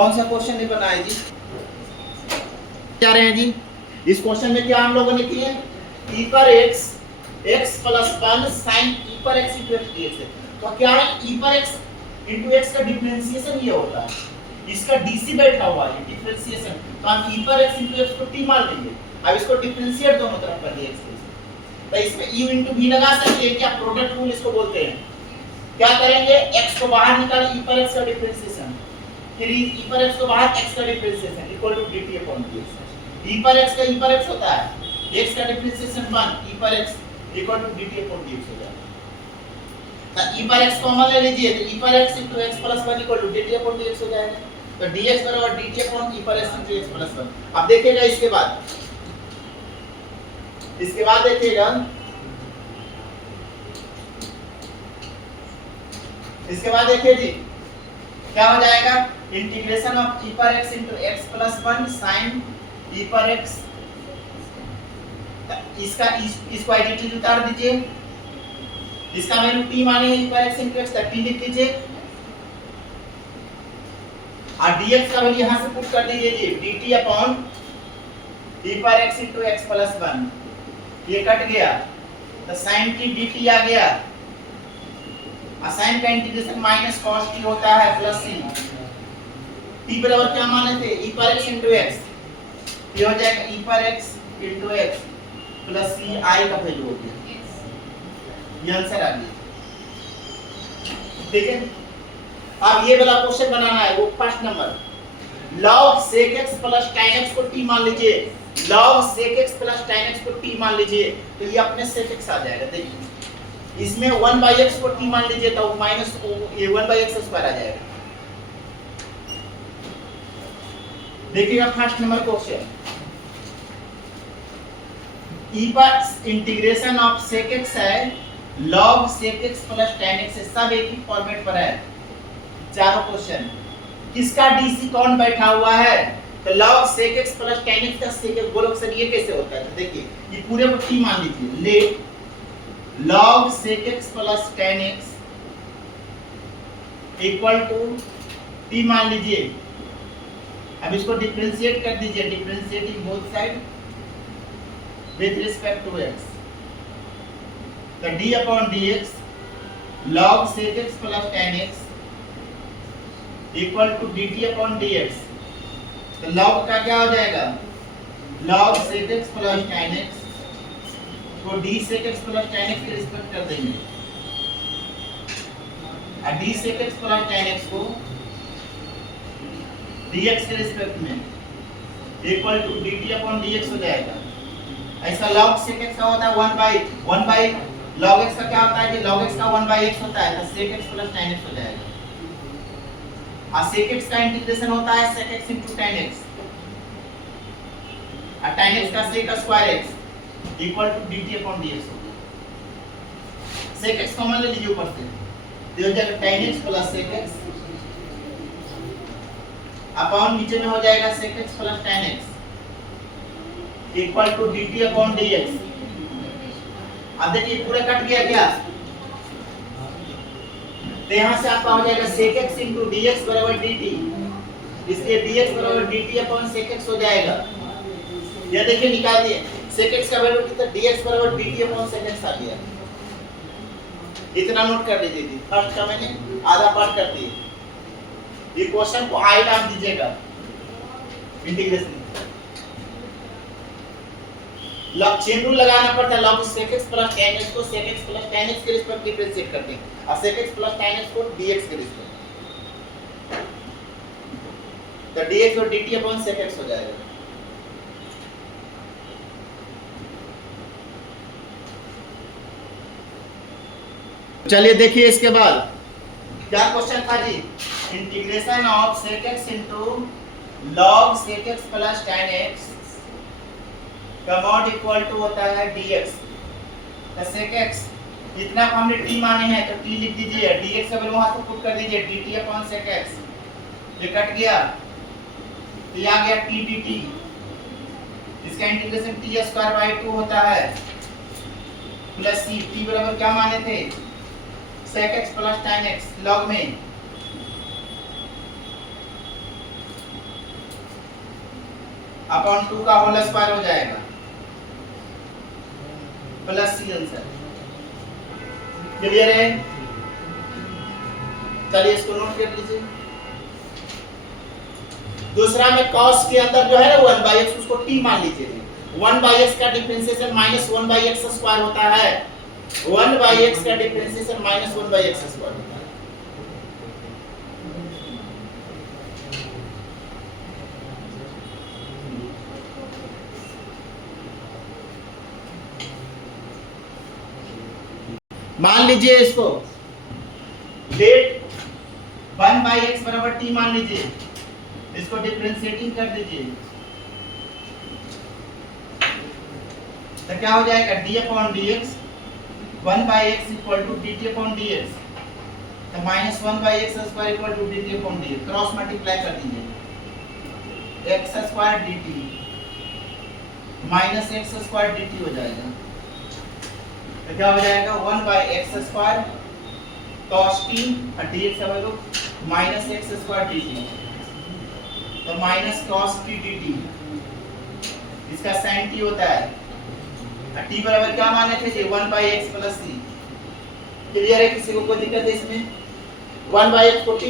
कौन सा क्वेश्चन नहीं बना है जी? क्या रहे हैं जी? इस क्वेश्चन में क्या हम लोगों ने किए? e पर x x plus 1 sin e पर x into x dx है। तो क्या है e पर x into x का डिफरेंशिएशन ये होता है, इसका dc बैठा हुआ है डिफरेंशिएशन, तो हम e पर x into x को t मान लेंगे। अब इसको डिफरेंशिएट दोनों तरफ कर dx से, तो इसमें u into v लगा सकते हैं, क्या प्रोडक्ट रूल इसको बोलते हैं। क्या करेंगे, x को बाहर निकालें, e पर x का डिफरेंशिएशन, फिर e पर x को बाहर x का differentiation equal to dt upon dx। e पर x का e पर x होता है, x का डिफरेंशिएशन 1 e पर x equal to dt upon dx हो जाएगा। तो e पर x कॉमन ले लीजिए, तो e पर x into x plus 1 equal to dt upon dx हो जाएगा। तो dx बराबर dt अपॉन e पर x into x plus 1। अब देखिएगा इसके बाद देखिएगा देखिए जी क्या हो जाएगा, इंटीग्रेशन ऑफ e पर x into x plus 1 sin e पर x, इसका इसको आइडेंटिटी उतार दीजिए, इसका वैल्यू t माने e पर x into x, t लिख दीजिए, और dx का वैल्यू यहां से पुट कर दीजिए जी, dt अपॉन e पर x into x plus 1, ये कट गया, तो sin t dt आ गया, साइन का इंटीग्रेशन माइनस cos t होता है प्लस c, t बराबर क्या माने थे e पर x into x, ये हो जाएगा e पर x into x plus c, i का वैल्यू हो गया, ये आंसर आ गया। ठीक है, अब ये वाला क्वेश्चन बनाना है, वो first number, log sec x plus tan x को t मान लीजिए, log sec x plus tan x को t मान लीजिए, तो ये अपने sec x आ जाएगा। देखिए इसमें 1 by x को t मान लीजिए, तो माइनस ये 1 by x स्क्वायर आ जाएगा। देखिएगा फर्स्ट नंबर क्वेश्चन, e पर इंटीग्रेशन ऑफ sec x है, log sec x plus tan x है, सब एक ही फॉर्मेट पर है चारों क्वेश्चन। किसका dc कौन बैठा हुआ है, तो log sec x plus tan x का sec x, बोलो सर ये कैसे होता है, तो देखिए ये पूरे को t मान लीजिए, ले log sec x plus tan x equal to t मान लीजिए, अब इसको डिफरेंशिएट कर दीजिए, differentiating both side with respect to x, तो d upon dx log sec x plus tan x equal to dt upon dx, तो log का क्या हो जाएगा, log sec x plus tan x को d sec x plus tan x के respect कर देंगे, और d sec x plus tan x को dx के रिस्पेक्ट में equal to dt upon dx हो जाएगा। ऐसा log sec x का होता है 1 by log x का क्या होता है जी, log x का 1 by x होता है, तो sec x plus tan x हो जाएगा, और sec x का इंटीग्रेशन होता है sec x into tan x, और tan x का sec square x equal to dt upon dx हो गया। sec x कॉमन ले लीजिए ऊपर से, तो हो जाएगा tan x plus sec x upon नीचे में हो जाएगा sec x plus tan x equal to dt upon dx। अब देखिए पूरा कट गया क्या, तो यहाँ से आपका हो जाएगा sec x into dx बराबर dt, इसलिए dx बराबर dt अपॉन sec x हो जाएगा। ये देखिए निकाल दिए, sec x का वैल्यू कितना, dx बराबर dt अपॉन sec x आ गया। इतना नोट कर लीजिए जी, फर्स्ट का मैंने आधा पार्ट कर दिए, ये क्वेश्चन को आई नाम दीजिएगा, इंटीग्रेशन चेन रूल लगाना पड़ता है, log sec x plus tan x को sec x plus tan x के रिस्पेक्ट डिफरेंशिएट करते हैं, और sec x plus tan x को dx के रिस्पेक्ट, तो dx और dt अपॉन sec x हो जाएगा। चलिए देखिए इसके बाद क्या क्वेश्चन था जी, integration of sec x into log sec x plus tan x का मॉड इक्वल टू होता है dx, तो sec x इतना हमने t माने हैं, तो t लिख दीजिए, dx का वैल्यू वहां से पुट कर दीजिए, dt अपॉन sec x, ये कट गया, तो ये आ गया t dt, इसका इंटीग्रेशन t स्क्वायर बाय 2 होता है प्लस c, t बराबर क्या माने थे sec x plus tan x log में अपॉन 2 का होल स्क्वायर हो जाएगा प्लस सी आंसर। क्लियर है? चलिए इसको नोट कर लीजिए। दूसरा में cos के अंदर जो है ना 1/x उसको t मान लीजिए। 1/x का डिफरेंशिएशन -1/x स्क्वायर होता है। 1/x का डिफरेंशिएशन -1/x स्क्वायर होता है। मान लीजिए इसको लेट 1/x बराबर t मान लीजिए, इसको डिफरेंशिएटिंग कर दीजिए तो क्या हो जाएगा d/dx 1/x equal to dt/dx तो -1/x square equal to dt/dx cross multiply कर दीजिए x square dt minus x square dt हो जाएगा तो क्या हो जाएगा 1/x स्क्वायर cos t और dx है वो माइनस x स्क्वायर dt तो माइनस cos t dt इसका sin t होता है और t बराबर क्या मान रखे थे 1/x प्लस c। क्लियर है? किसी को कोई दिक्कत है इसमें? 1/x को t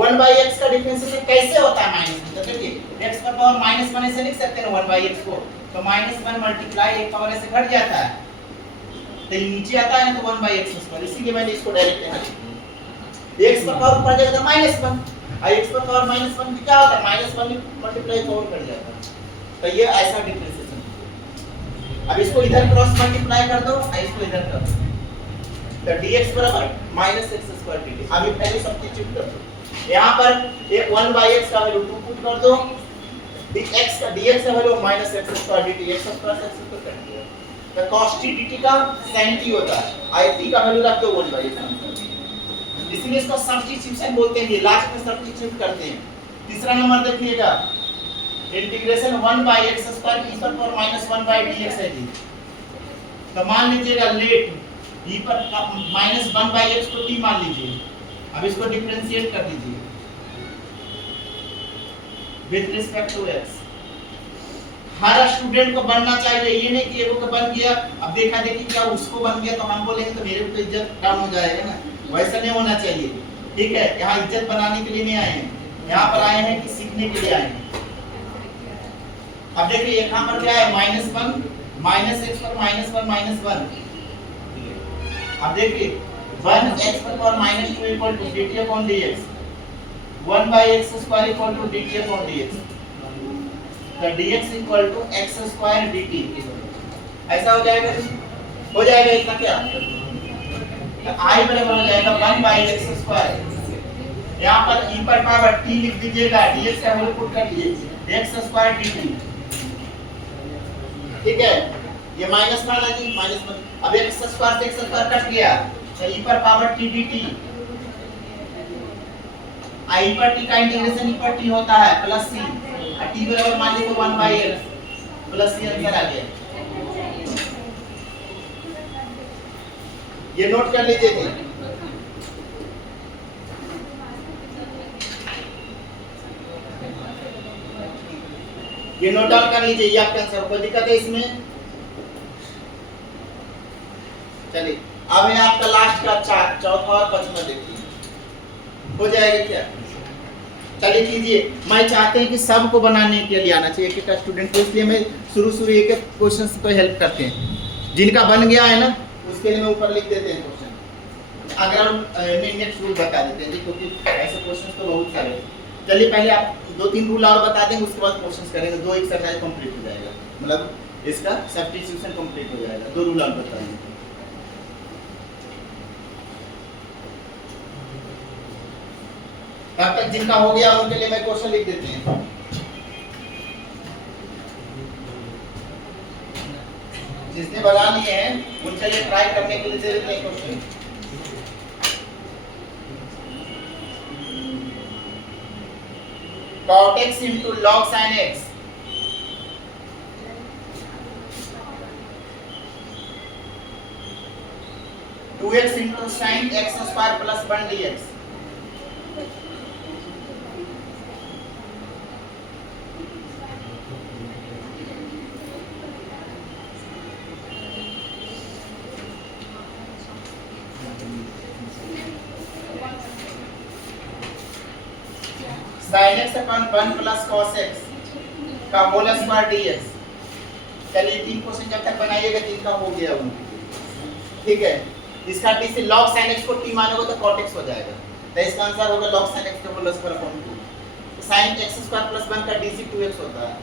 1/x का डिफरेंशिएशन कैसे होता है माइनस में? तो देखिए x पर पावर -1 ऐसे लिख सकते हैं 1/x को तो -1 मल्टीप्लाई एक पावर ऐसे घट जाता है तो नीचे आता है ना तो 1/x स्क्वायर, इसीलिए मैंने इसको डायरेक्ट यहाँ लिखा। x पर पावर ऊपर जाएगा -1 और x पर पावर -1 क्या होता है -1 मल्टीप्लाई पावर कर जाता है तो ये ऐसा डिफरेंशिएशन। अब इसको इधर क्रॉस मल्टीप्लाई कर दो और इसको इधर कर दो तो dx बराबर -x स्क्वायर dt। अब ये वैल्यू सब्स्टिट्यूट कर दो यहाँ पर एक 1/x का वैल्यू 2 पुट कर दो dx का dx का value -x square dt x square से x स्क्वायर कट गया तो cos t dt का sin t होता है और t का वैल्यू रख दो 1/x इसीलिए इसको सब्स्टिट्यूशन बोलते हैं। ये लास्ट में सब्स्टिट्यूट करते हैं। तीसरा नंबर देखिएगा इंटीग्रेशन 1/x स्क्वायर e पर पावर -1/dx है जी तो मान लीजिएगा लेट e पर -1/x को t मान लीजिए। अब इसको डिफरेंशिएट कर दीजिए विद रिस्पेक्ट टू x। हर स्टूडेंट को बनना चाहिए, ये नहीं कि एगो को बन गया अब देखा देखी क्या उसको बन गया तो हम बोलेंगे तो मेरे को इज्जत डाउन हो जाएगा ना, वैसा नहीं होना चाहिए। ठीक है? यहाँ इज्जत बनाने के लिए नहीं आए हैं, यहाँ पर आए हैं कि सीखने के लिए आए हैं। अब देखिए यहाँ पर क्या है -1 -x पर -1 अब देखिए 1x पर power -2 equal to dt/dx 1/x square equal to dt/dx तो dx equal to x square dt ऐसा हो जाएगा। हो जाएगा इसका क्या तो i बराबर हो जाएगा 1/x स्क्वायर यहाँ पर e पर पावर t लिख दीजिएगा dx का वैल्यू पुट कर दीजिए x स्क्वायर dt। ठीक है? ये माइनस था ना जी -1 अब x स्क्वायर से x स्क्वायर कट गया तो e पर पावर t dt i पर t का इंटीग्रेशन e पर t होता है प्लस c और t बराबर मान लीजिए 1/x प्लस c आंसर आ गया। ये नोट कर लीजिए जी। ये नोट डाउन कर लीजिए, ये आपका आंसर। कोई दिक्कत है इसमें? चलिए अब है आपका लास्ट का चौथा और पांचवा देखिए हो जाएगा क्या। चलिए कीजिए। मैं चाहते हैं कि सबको बनाने के लिए आना चाहिए एक एक स्टूडेंट को, इसलिए मैं शुरू एक एक क्वेश्चन पे हेल्प करते हैं। जिनका बन गया है ना उसके लिए मैं ऊपर लिख देते हैं क्वेश्चन, अगर हम नेक्स्ट रूल बता देते हैं क्योंकि ऐसे क्वेश्चन तो बहुत सारे। चलिए पहले आप 2-3 रूल और बता देंगे, उसके बाद क्वेश्चन करेंगे। 2 एक्सरसाइज कंप्लीट हो जाएगा, मतलब इसका सब्स्टिट्यूशन कंप्लीट हो जाएगा। 2 रूल और बता देंगे। तब तक जिनका हो गया उनके लिए मैं क्वेश्चन लिख देते हैं। जिसने बना लिए हैं उनके लिए ट्राई करने के लिए दे देते हैं question. cot x into log sin x two x into sine x square plus 1 dx sin x upon 1 plus cos x का होल स्क्वायर dx। चलिए तीन क्वेश्चन जब तक बनाइएगा जिनका हो गया वो, ठीक है। इसका डी से log sin x को t मानोगे तो cot x हो जाएगा, तो इसका आंसर होगा log sin x का होल स्क्वायर अपॉन 2। तो sin x स्क्वायर प्लस 1 का डी से 2x होता है,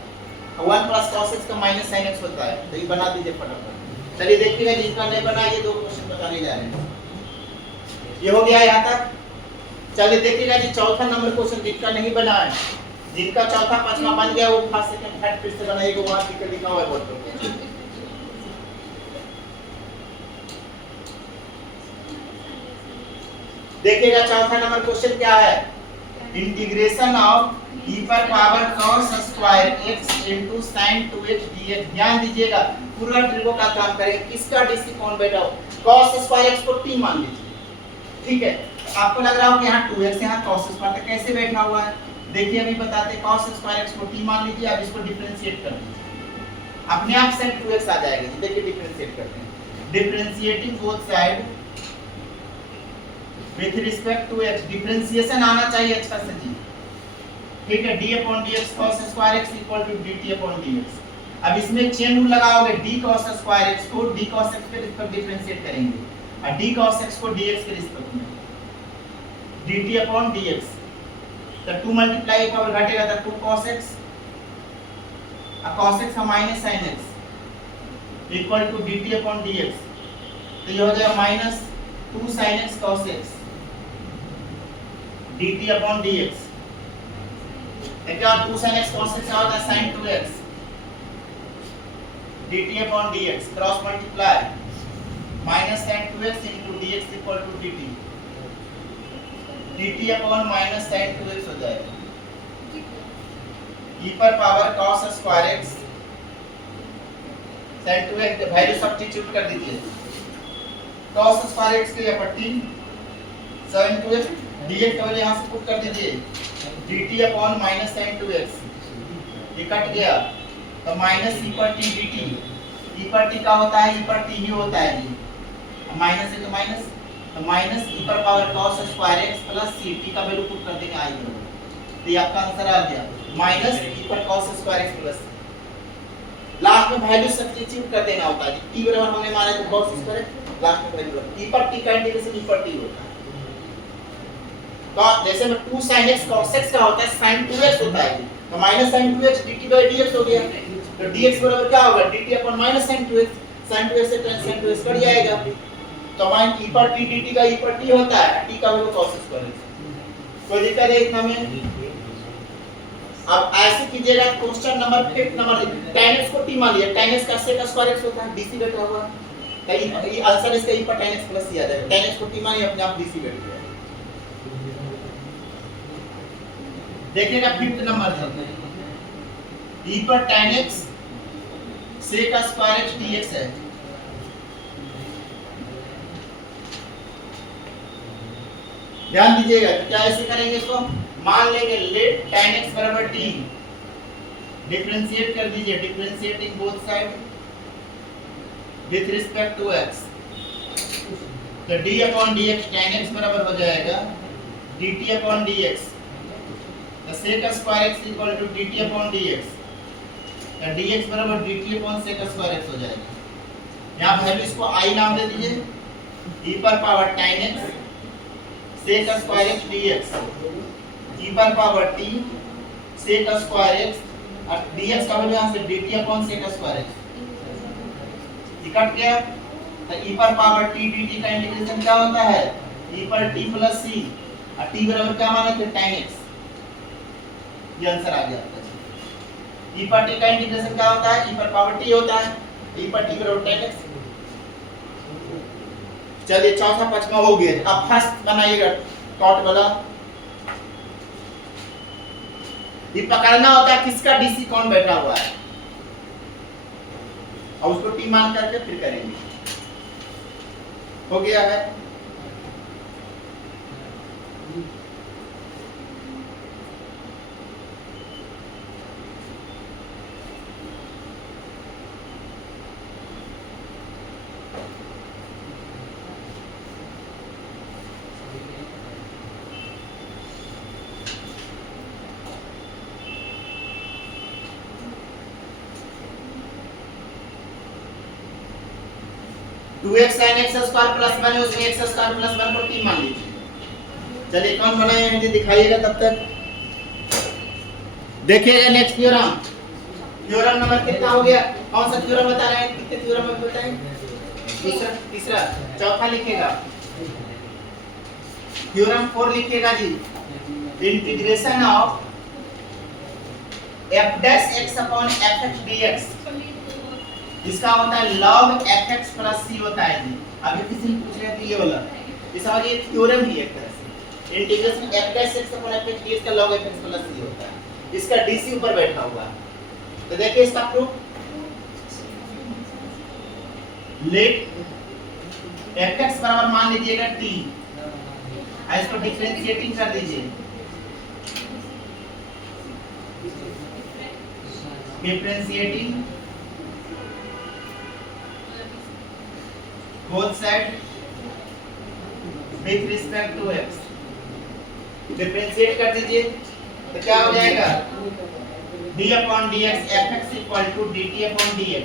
1 प्लस cos x का माइनस sin x होता है। तो ये बना दीजिए फटाफट। चलिए देखिएगा जिनका नहीं बना ये दो क्वेश्चन बताने जा रहे हैं। ये हो गया यहाँ तक। चलिए देखिएगा जी चौथा नंबर क्वेश्चन जिनका नहीं बना है, जिनका चौथा पांचवा बन गया वो फर्स्ट सेकंड थर्ड फिर से बनाइएगा, वहां टिक लिखा हुआ है बोर्ड पे। देखिएगा चौथा नंबर क्वेश्चन क्या है, इंटीग्रेशन ऑफ e पर power cos square x into sin 2x dx। ध्यान दीजिएगा पूरा ट्रिगो का काम करेंगे, किसका डीसी कौन बैठा हो, cos स्क्वायर x को t मान लीजिए, ठीक है। आपको लग रहा हो कि यहाँ 2x यहाँ cos स्क्वायर कैसे बैठा हुआ है, देखिए अभी बताते हैं। cos स्क्वायर x को t मान लीजिए, अब इसको डिफरेंशिएट कर दीजिए, अपने आप sin 2x आ जाएगा। देखिए डिफरेंशिएट करते हैं, differentiating both side with respect to x, differentiation आना चाहिए अच्छा से जी, ठीक है। d upon dx cos square x equal to dt upon dx। अब इसमें चेन रूल लगाओगे, d cos स्क्वायर x को d cos x के रिस्पेक्ट डिफरेंशिएट करेंगे और d cos x को dx के रिस्पेक्ट में dt अपॉन dx। तो 2 मल्टीप्लाई पावर घटेगा तो 2 cos x और cos x का minus sin x equal to dt upon dx। तो ये हो जाएगा minus 2 sin x cos x dt upon dx। क्या 2 sin x cos x होता है sin 2x dt upon dx, cross multiply minus sin 2x into dx equal to dt, dt upon minus sin 2x हो जाएगा। e पर power cos square x sin 2x value substitute कर दीजिए, cos square x के पट्टी sin 2x dx का value यहां से पुट कर दीजिए, dt upon minus sin 2x, ये कट गया तो माइनस e पर t dt। e पर t का होता है, e पर t ही होता है जी, माइनस है तो माइनस, तो माइनस e पर power cos square x plus c, t का वैल्यू पुट कर देंगे i बराबर, तो ये आपका आंसर आ गया माइनस e पर cos square x plus c। Last में वैल्यू सब्स्टिट्यूट कर देना होता है जी, t बराबर हमने माना तो cos स्क्वायर लास्ट में वैल्यू e पर t का इंटीग्रेशन e पर t होता है। तो जैसे में 2 sin x cos x का होता है sin 2x होता है, तो minus sin 2x dt by dx हो गया, तो dx बराबर क्या होगा dt upon minus sin 2x, sin 2x से sin 2x कट जाएगा, तो माइन e पर t dt का e पर t होता है, t का वैल्यू cos स्क्वायर x। कोई दिक्कत है इतना में? अब ऐसे कीजिएगा question number 5 number tan x को t मान लिया, tan x का sec स्क्वायर x होता है, dc बैठा हुआ, तो ये आंसर इसका e पर tan x प्लस c आ जाएगा, tan x को t मानिए अपने आप dc बैठ गया। देखिएगा 5th नंबर है, e पर tan x sec square x dx है। ध्यान दीजिएगा क्या ऐसे करेंगे इसको, मान लेंगे लेट tan x बराबर t, डिफरेंशिएट कर दीजिए, differentiating both side with respect to x, तो d upon dx tan x बराबर हो जाएगा dt अपॉन dx, तो sec square x equal to dt upon dx, तो dx बराबर dt upon sec square x हो जाएगा। यहाँ वैल्यू इसको i नाम दे दीजिए, e पर power tan x sec square x dx, e पर power t sec square x और dx का वैल्यू यहाँ से dt upon sec square x cut गया, तो e पर पावर t dt का इंटीग्रेशन क्या होता है e पर t प्लस c और t बराबर क्या माना थे tan x, ये आंसर आ गया आपका। e पर t का इंटीग्रेशन क्या होता है, e पर पावर t होता है, e पर t बराबर tan x। चलिए चौथा पांचवा हो गया, अब फर्स्ट बनाइएगा कॉट वाला। ये पकड़ना होता है किसका डीसी कौन बैठा हुआ है और उसको टी मान करके फिर करेंगे। हो गया है, 2x sin x square plus 1 है, उसमें x स्क्वायर प्लस 1 को t मान लीजिए। चलिए कौन बनाए हैं मुझे दिखाइएगा तब तक। देखिएगा नेक्स्ट थ्योरम। थ्योरम नंबर कितना हो गया? कौन सा थ्योरम बता रहे हैं? कितने थ्योरम में बताएं? तीसरा। चौथा लिखेगा थ्योरम 4 लिखिएगा जी। Integration of f dash x upon fx dx, इसका होता है log fx प्लस c होता है जी। अभी किसी ने पूछ रहे थे ये वाला, इस वाला ये थ्योरम ही है एक तरह से। Integration f dash x upon fx dx का log fx प्लस c होता है, इसका dc ऊपर बैठा हुआ है। तो देखिए इसका प्रूफ, लेट fx बराबर मान लीजिएगा t, इसको डिफरेंशिएटिंग कर दीजिए, differentiating both side with respect to x, differentiate कर दीजिए तो क्या हो जाएगा? d upon dx fx equal to dt upon dx,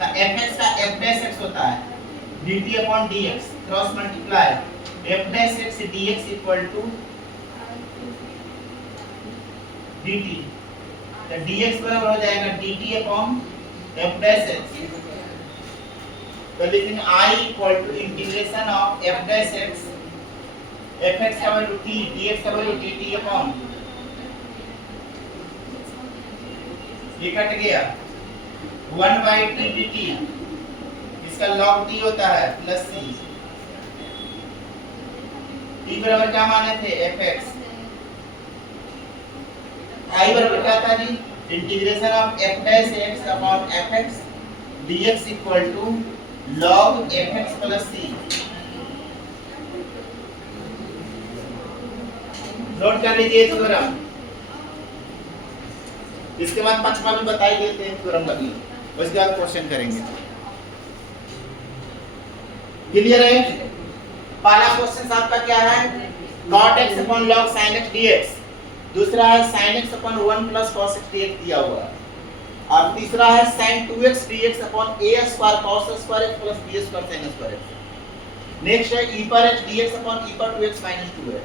का fx का f dash x होता है, dt upon dx cross multiply f dash x dx equal to dt, तो dx बराबर हो जाएगा dt upon f dash x। तो लेकिन I equal to integration of f dash x, fx का वैल्यू t, dx का वैल्यू dt अपॉन, ये कट गया 1 by t dt, इसका log t होता है प्लस c, t बराबर क्या माने थे? fx, I बराबर क्या था जी? Integration of f dash x upon fx dx equal to log fx plus c। Note कर लीजिए थ्योरम। इसके बाद पांचवा भी बता ही देते हैं थ्योरम लगी, उसके बाद क्वेश्चन करेंगे। क्लियर है? पहला क्वेश्चन आपका क्या है? cot x upon log sin x dx, दूसरा है sin x upon 1 plus cos x dx दिया हुआ है, और तीसरा है sin 2x dx upon a square cos square x plus b square sin square x। Next है e पर x dx upon e पर 2x minus 2 है।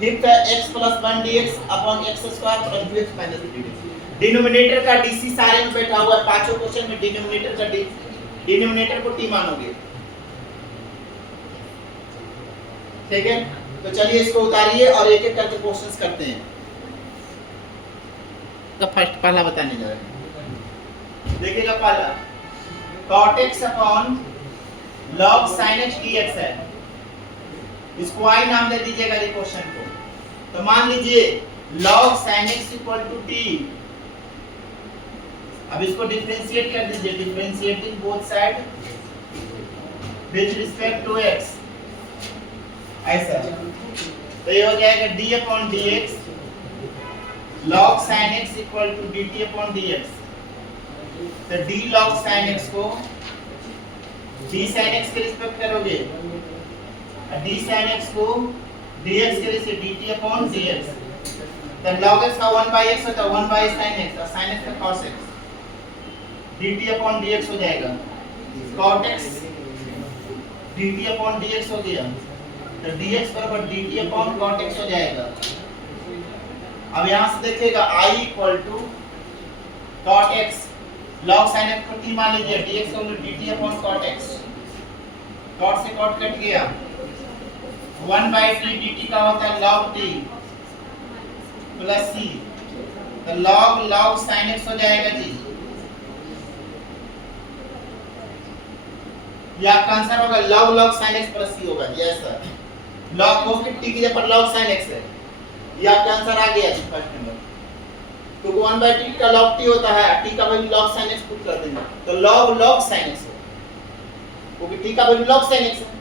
फिफ्थ है x plus 1 dx upon x square plus 2x minus 2dx। Denominator का dc सारे में बैठा हुआ है, पांचों क्वेश्चन में डिनोमिनेटर का डिनोमिनेटर को t मानोगे, ठीक है? तो चलिए इसको उतारिए और एक एक करके क्वेश्चंस करते हैं। तो फर्स्ट पहला बताने जा रहे हैं, देखिएगा पहला cot x upon log sin x dx है, इसको I नाम दे दीजिएगा ये क्वेश्चन को। तो मान लीजिए log sin x equal to t, अब इसको डिफरेंशिएट कर दीजिए, differentiating both side with respect to x, ऐसा तो ये हो जाएगा d upon dx log sin x equal to dt upon dx। तो d log sin x को d sin x के रिस्पेक्ट करोगे, और d sin x को dx के रिस्पेक्ट dt अपॉन dx। तो log x का 1 by x होता है 1 by sin x, और sin x का cos x, dt upon dx हो जाएगा, cot x dt upon dx हो गया, तो dx बराबर dt अपॉन cot x हो जाएगा। अब यहां से देखिएगा I equal to cot x log sin x को t मान लीजिए, dx का value dt upon cot x, cot से cot कट गया, 1 by t dt का होता है log t प्लस c, तो log sin x हो जाएगा जी। ये आपका आंसर होगा, log sin x plus c होगा जी, ऐसा log cos t की जगह पर log sin x है, ये आपका आंसर आ गया जी फर्स्ट नंबर। तो 1 by t का log t होता है, t का value log sin x put कर देंगे, तो log sin x है, क्योंकि t का वैल्यू log sin x है।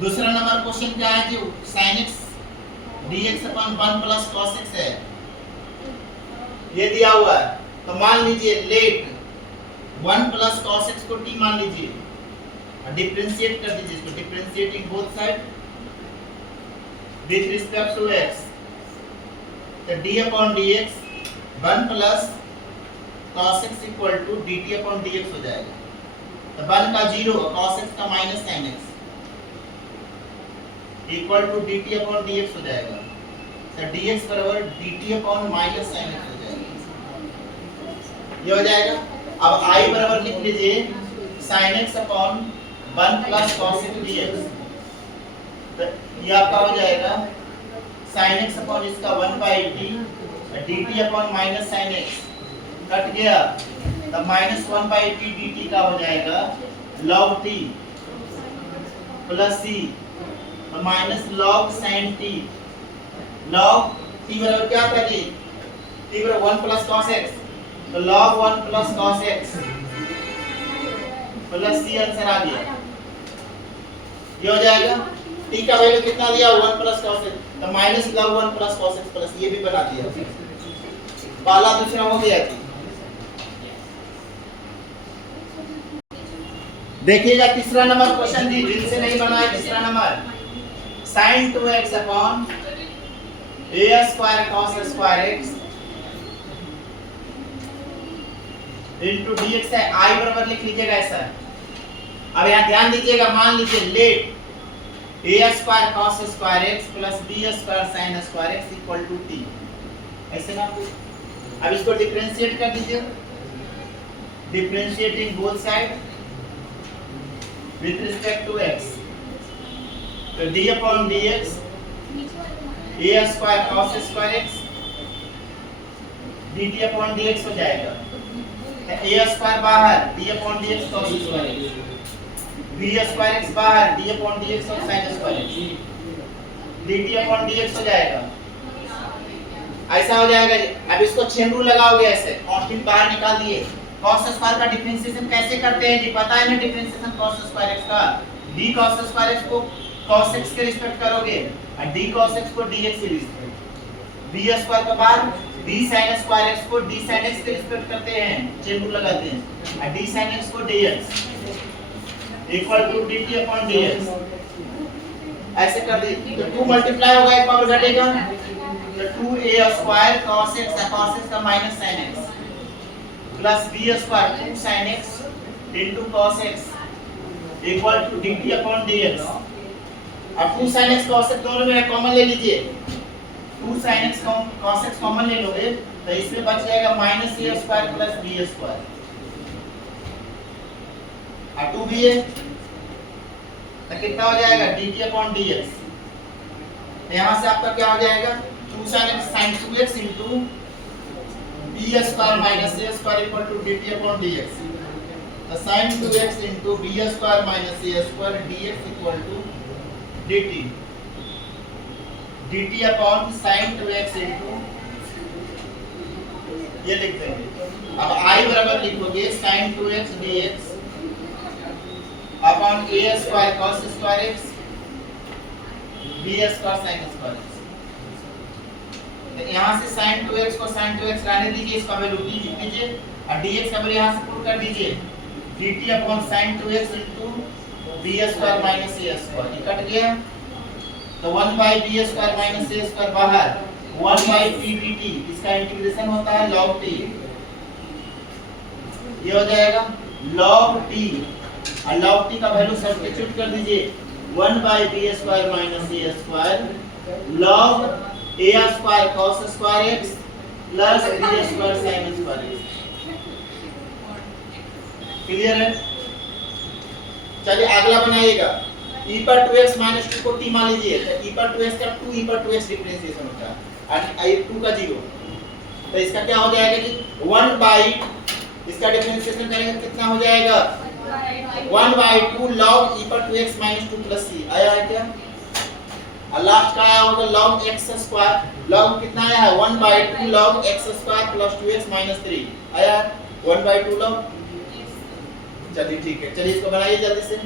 दूसरा नंबर क्वेश्चन क्या है जी? sin x dx अपन 1 plus cos x है, ये दिया हुआ है। तो मान लीजिए लेट 1 plus cos x को t मान लीजिए, और डिफरेंशिएट कर दीजिए इसको, differentiating both side with respect to x, तो d upon dx 1 plus cos x equal to dt upon dx हो जाएगा। तो 1 का 0 cos x का minus sin x equal to dt upon dx हो जाएगा। तो dx बराबर dt upon minus sin x हो जाएगा। ये हो जाएगा। अब I बराबर लिख लीजिए sin x upon 1 plus cos x dx। तो ये आपका हो जाएगा sin x अपॉन इसका 1 by dt upon minus sin x cut गया। तब माइनस 1 बाई dt का हो जाएगा log t plus c minus log sin t। log t बराबर क्या था जी? t बराबर 1 प्लस cos x, तो log 1 plus cos x plus c answer आ गया। ये हो जाएगा। t का वैल्यू कितना दिया? 1 प्लस cos x, तो minus log 1 plus cos x plus ये भी बना दिया। पहला दूसरा हो गया थी। देखिएगा तीसरा नंबर क्वेश्चन जी, दिल से नहीं बना है। तीसरा number sin 2x upon a square cos square x into dx है। I बराबर लिख लीजिएगा ऐसा। अब यहाँ ध्यान दीजिएगा, मान लीजिए let a square cos square x plus b square sin square x equal to t, ऐसे ना। अब इसको डिफरेंशिएट कर दीजिए, differentiating both side with respect to x। तो d upon dx a square cos square x dt upon dx हो जाएगा। a square बाहर, d upon dx cos square x, b square x बाहर, d अपॉन dx और sin square x dt upon dx हो जाएगा। ऐसा हो जाएगा। अब इसको चेन रूल लगाओगे ऐसे, कांस्टेंट बाहर निकाल दिए। cos स्क्वायर का डिफरेंशिएशन कैसे करते हैं जी? पता है ना डिफरेंशिएशन cos स्क्वायर x का। d cos स्क्वायर x को cos x के रिस्पेक्ट करोगे और d cos x को dx के रिस्पेक्ट। b स्क्वायर के बाद d sin स्क्वायर x को d sin x के रिस्पेक्ट करते हैं, चेन रूल लगाते हैं। और d sin x को dx equal to dt upon dx ऐसे कर दी। तो 2 मल्टीप्लाई होगा, एक पावर घटेगा, तो 2a स्क्वायर cos x का minus sin x plus b square 2 sin x into cos x equal to dt upon dx। अब 2 sin x cos x दोनों में कॉमन ले लीजिए। 2 sin x cos x common ले लोगे तो इसमें बच जाएगा minus a square plus b square और 2b है तो कितना हो जाएगा? dt upon dx। यहाँ से आपका क्या हो जाएगा? 2 sin x sin 2x into b square minus a square equal to dt upon dx। तो sin 2x into b square minus a square dx equal to dt, dt upon sin 2x into ये लिख देंगे। अब I बराबर लिखोगे sin 2x dx upon a square cos square x b square sin square x। तो यहाँ से sin 2x को sin 2x रहने दीजिए, इसका वैल्यू t लिख दीजिए और dx का वैल्यू यहाँ से पुट कर दीजिए। dt upon sin 2x into b square minus a square, ये कट गया। तो 1 by b square minus a square बाहर, 1 by p dt, इसका इंटीग्रेशन होता है log t। ये हो जाएगा log t और log t का वैल्यू सब्स्टिट्यूट कर दीजिए। 1 by b square minus a square log a square cos square x plus b square sin square x। Clear है? चलिए अगला बनाइएगा। e पर 2x माइनस 2 को t मान लीजिए, तो e पर 2x का 2 e पर 2x डिफरेंशिएशन होता है और i 2 का 0। तो इसका क्या हो जाएगा जी? 1 बाई, इसका डिफरेंशिएशन करेंगे कितना हो जाएगा? 1 by 2 log e पर 2x माइनस 2 प्लस c आया है क्या? और लास्ट का आया होगा log x स्क्वायर। log कितना आया है? 1 by 2 log x square plus 2x minus 3 आया 1 by 2 log। चलिए ठीक है, चलिए इसको बनाइए जल्दी से।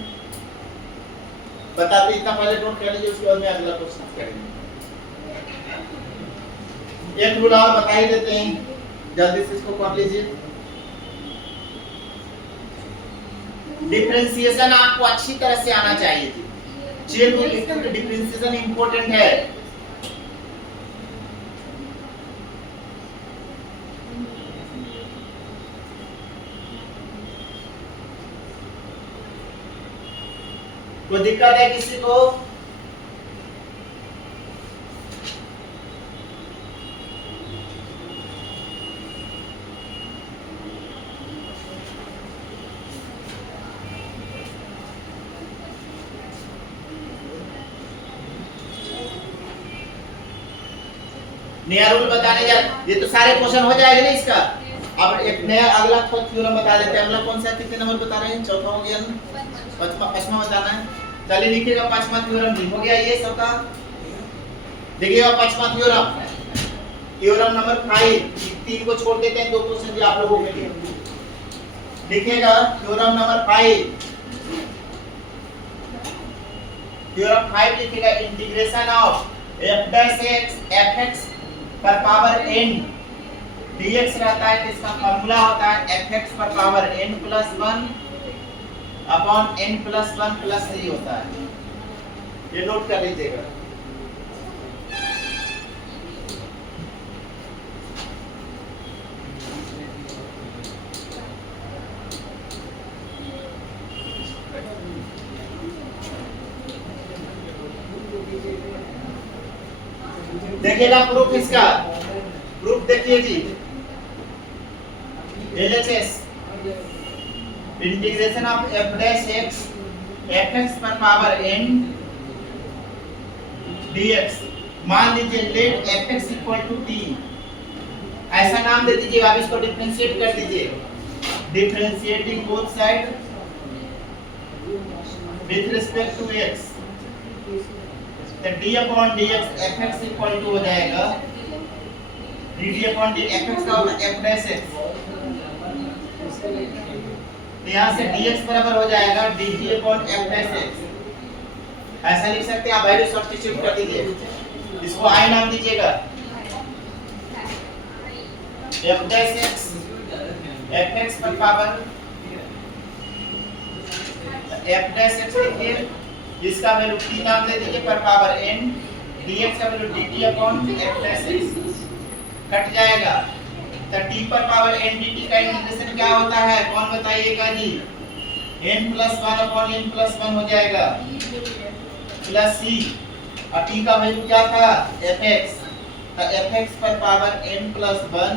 बताते इतना पहले नोट कर लीजिए, उसके बाद में अगला क्वेश्चन करेंगे। एक रूल और बता ही देते हैं, जल्दी से इसको पढ़ लीजिए। डिफरेंशिएशन आपको अच्छी तरह से आना चाहिए थी। चेन रूल लिखते हुए डिफरेंशिएशन इंपॉर्टेंट है। कोई दिक्कत है किसी को? नया रूल बताने जा, ये तो सारे क्वेश्चन हो जाएगा ना इसका। अब एक नया अगला थ्योरम बता देते हैं। अगला कौन सा कितने नंबर बता रहे हैं? चौथा हो गया ना, पांचवा बताना है। चलिए लिखिएगा पांचवा थ्योरम जी, हो गया ये सबका। देखिएगा पांचवा थ्योरम, थ्योरम नंबर 5। तीन को छोड़ देते हैं, दो क्वेश्चन जी आप लोगों के लिए। लिखिएगा थ्योरम नंबर 5। थ्योरम 5 लिखिएगा, integration of f dash x fx पर पावर n dx रहता है, तो इसका फार्मूला होता है fx पर power n plus 1 upon n plus 1 plus 3 होता है। ये नोट कर लीजिएगा। देखिएगा प्रूफ इसका, प्रूफ देखिए जी। LHS integration of f dash x fx पर पावर n dx। मान लीजिए let fx equal to t, ऐसा नाम दे दीजिएगा। आप इसको डिफरेंशिएट कर दीजिए, differentiating both side with respect to x, तो d upon dx fx equal to हो जाएगा dd अपॉन d fx का होगा f डैश x, तो यहाँ से dx बराबर हो जाएगा dg upon f dash x। ऐसा लिख सकते हैं आप, वैल्यू सब्स्टिट्यूट कर दीजिए, इसको i नाम दीजिएगा। f डैश x fx पर पावर f डैश x लिखिए, जिसका वैल्यू t नाम दे दीजिए पर पावर n, dx का value dt upon f dash x cut जाएगा। तो t पर पावर n dt का इंटीग्रेशन क्या होता है, कौन बताइएगा जी? n plus 1 upon n plus 1 हो जाएगा प्लस c, और t का वैल्यू क्या था? fx, तो fx पर power n plus 1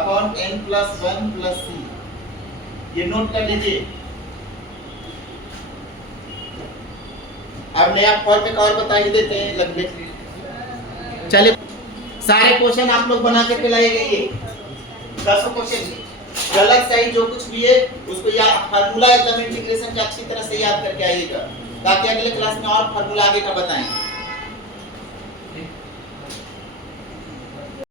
upon n plus 1 plus c। ये नोट कर लीजिए। अब नया फॉर्म में और बता ही देते हैं लगभग। चलिए सारे क्वेश्चन आप लोग बना के लाइएगा, ये 10 क्वेश्चन गलत सही जो कुछ भी है उसको याद, फार्मूला एकदम इंटीग्रेशन के अच्छी तरह से याद करके आइएगा, ताकि अगले क्लास में और फार्मूला आगे का बताएं।